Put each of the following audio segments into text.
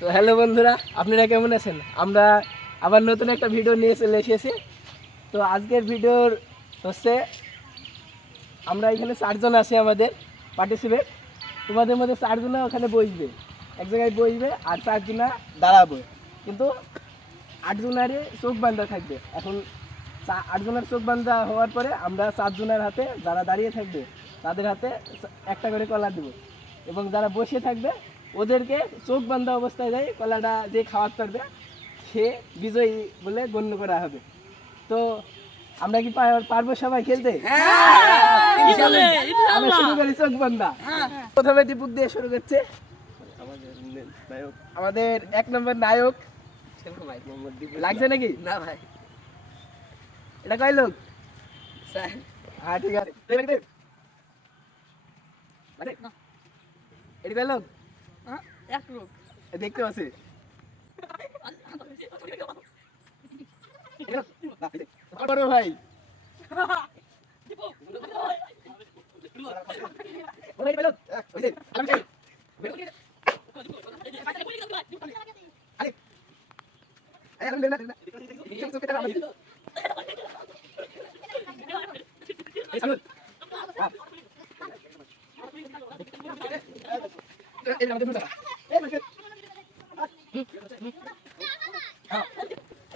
তো হ্যালো বন্ধুরা, আপনারা কেমন আছেন? আমরা আবার নতুন একটা ভিডিও নিয়ে চলে এসেছি। তো আজকের ভিডিওর হচ্ছে, আমরা এখানে চারজন আছি আমাদের পার্টিসিপেট তোমাদের মধ্যে চারজনা ওখানে বসবে। এক জায়গায় বসবে আর চারজনা দাঁড়াবো। কিন্তু আটজনারই চোখ বান্ধা থাকবে। এখন আটজনের চোখ বান্ধা হওয়ার পরে আমরা চারজনের হাতে যারা দাঁড়িয়ে থাকবে, তাদের হাতে একটা করে কলা দেবো। এবং যারা বসে থাকবে ওদেরকে চোখ বান্ধা অবস্থায় যাই কলাটা যে খাওয়ার পারবে সে বিজয়ী বলে গণ্য করা হবে। তো আমরা কি পারব সবাই খেলতে? আমরা শুরু করি চোখ বান্ধা। প্রথমে দীপুক দিয়ে শুরু করছে। আমাদের এক নম্বর নায়ক। লাগছে নাকি? না ভাই। এটা কয় লোক? হ্যাঁ ঠিক আছে। আরে, এটা কয় লোক? এক রোগ দেখতে পাচ্ছি বড় ভাই Salud.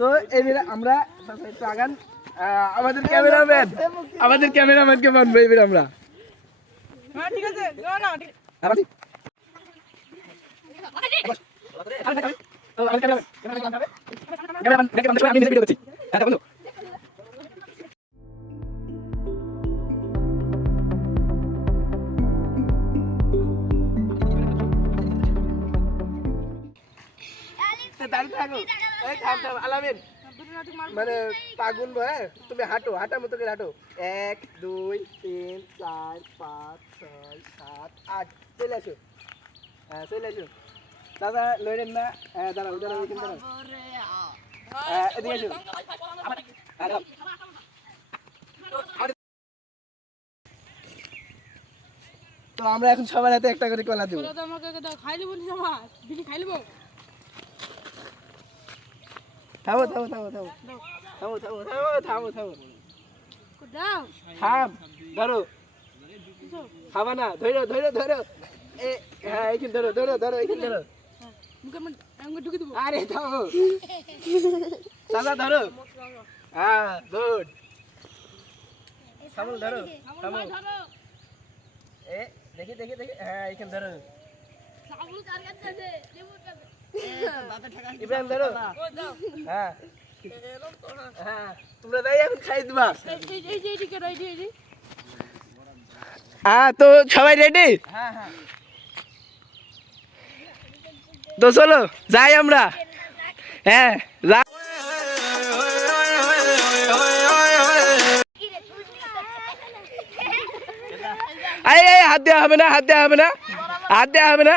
তো এবারে আমরা একটু আগান। আমাদের ক্যামেরাম্যান আমাদের ক্যামেরাম্যানকে মানবো এবারে আমরা। হ্যাঁ ঠিক আছে। মানে পাগুন হ্যাঁ? তুমি হাঁটো, হাঁটার মতো করে হাঁটো। এক, দুই, তিন, চার, পাঁচ, ছয়, সাত, আট। চলে আসো। হ্যাঁ চলে আসো। দাদা লড়েন না। হ্যাঁ দাঁড়াও দাঁড়াও এখানে দাঁড়াও। হ্যাঁ এদিকে আসো। তো আমরা এখন সবার হাতে একটা করে কলা দেবো। খাইলি খাইলিব থামো থামো থামো থামো। থামো থামো থামো থামো থামো। থাম ধরো। খাবা না ধরো ধরো ধরো। এ হ্যাঁ এইখানে ধরো ধরো ধরো এইখানে ধরো। আরে থামো। সাদা ধরো। হ্যাঁ গুড থামো ধরো থামো। ধরো। এ দেখি দেখি দেখি। হ্যাঁ এইখানে ধরো। সাবুল কার কাছে আছে কাছে ইব্রাহিম ধরো। হ্যাঁ। হ্যাঁ তোমরা তাই এখন খাই দিবা। হ্যাঁ তো সবাই রেডি হ্যাঁ হ্যাঁ। তো চলো যাই আমরা। হ্যাঁ যা। এই এই হাত দেওয়া হবে না হাত দেওয়া হবে না। হাত দেওয়া হবে না।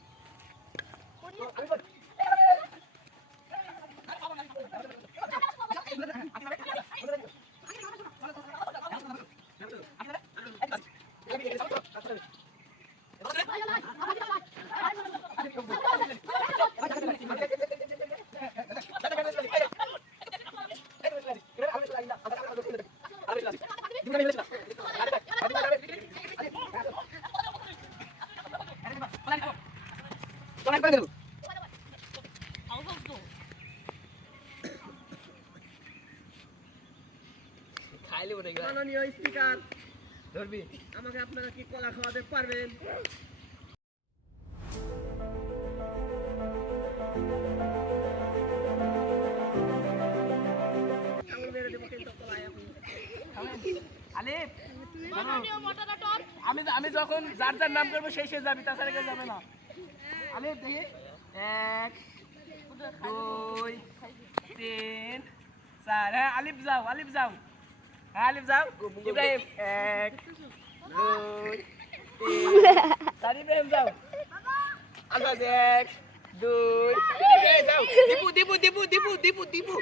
খাইলে বলে মাননীয় স্পিকার। ধরবি? আমাকে আপনারা কি কলা খাওয়াতে পারবেন? আমি। আমি আমি যখন যার যার নাম করব সেই সে যাবি, তাছাড়া কেউ যাবে না। আলিফ, দেখি। এক, দুই, তিন, চার। হ্যাঁ আলিফ যাও আলিফ যাও। আলিফ যাও ইব্রাহিম এক দুই তিন ইব্রাহিম যাও আলফাজ এক দুই যাও দীপু দীপু দীপু দীপু দীপু দীপু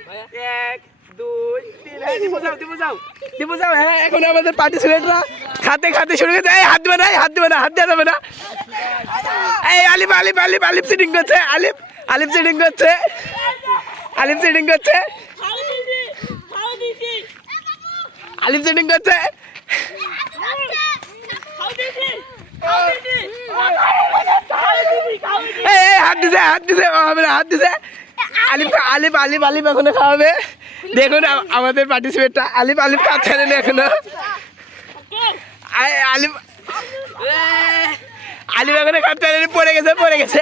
এক দুই তিন দীপু যাও দীপু যাও দীপু যাও হ্যাঁ এখন আমাদের পার্টিসিপেন্টরা খাতে খাতে শুরু করছে এই হাত দিবে না হাত দিবে না হাত দেওয়া যাবে না এই আলিফ আলিফ আলিফ আলিফ সিটিং করছে আলিফ আলিফ সিটিং করছে আলিফ সিটিং করছে আলিফ সিটিং করছে হাত হাত হাত আলিফ আলিফ আলিফ এখনও খাওয়াবে। দেখুন আমাদের পার্টিসিপেটটা আলিফ আলিফ খাচ্ছে না এখনও। আলিফ আলিফ এখনও খাচ্ছে পড়ে গেছে পড়ে গেছে।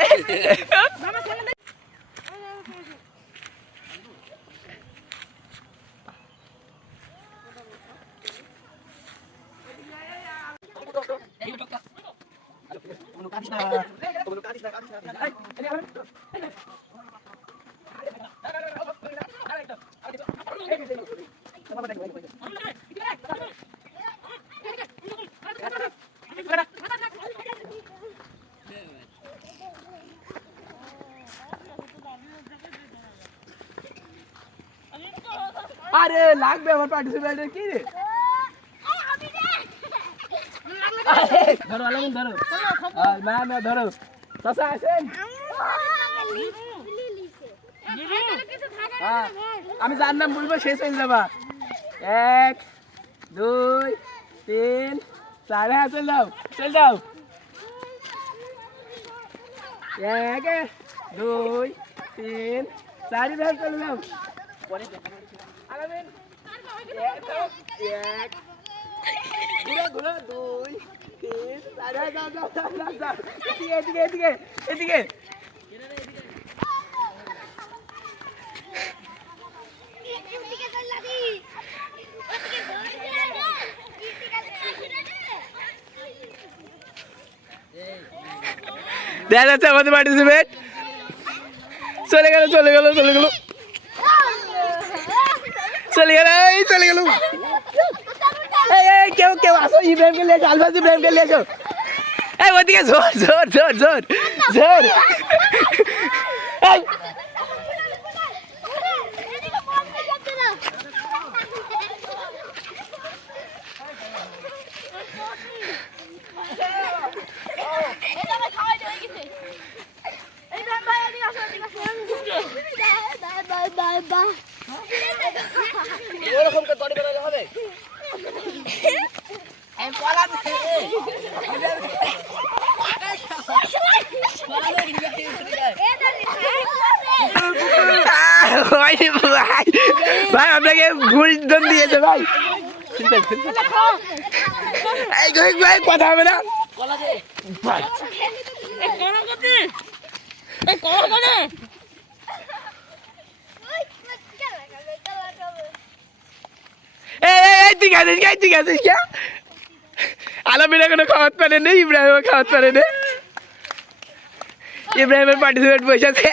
আরে লাগবে আমার পার্টিসিপেন্টের কি? রে ধরো আলামিন ধরো। না না ধরো। চাচা আসেন। আমি যার নাম বলব সে চলে যাবা। এক দুই তিন চার। হ্যাঁ চল যাও চল যাও। এক দুই তিন চারি। ভ্যান চলে যাও। এক, দুই। দেখা যাচ্ছে আমাদের পার্টিসিপেট চলে গেল চলে গেল। চলে গেল। চলে গেল চলে গেল। এই কেউ কেউ আসো ইব্রাহিমকে নিয়ে আসো আলফাজ ইব্রাহিমকে নিয়ে আসো এই, ওদিকে জোর জোর জোর জোর জোর। ওরকম করে দড়ি বানালে হবে? ভাই ভাই আপনাকে ভুল জন দিয়েছে ভাই। এই গরিব ভাই কথা হবে না। ভাই। এই এই, এই ঠিক আছে ঠিক আছে ঠিক আছে কে আলামিন এখনও খাওয়াতে পারে না ইব্রাহিমও খাওয়াত পারে না। ইব্রাহিমের পার্টিসিপেট বসে আছে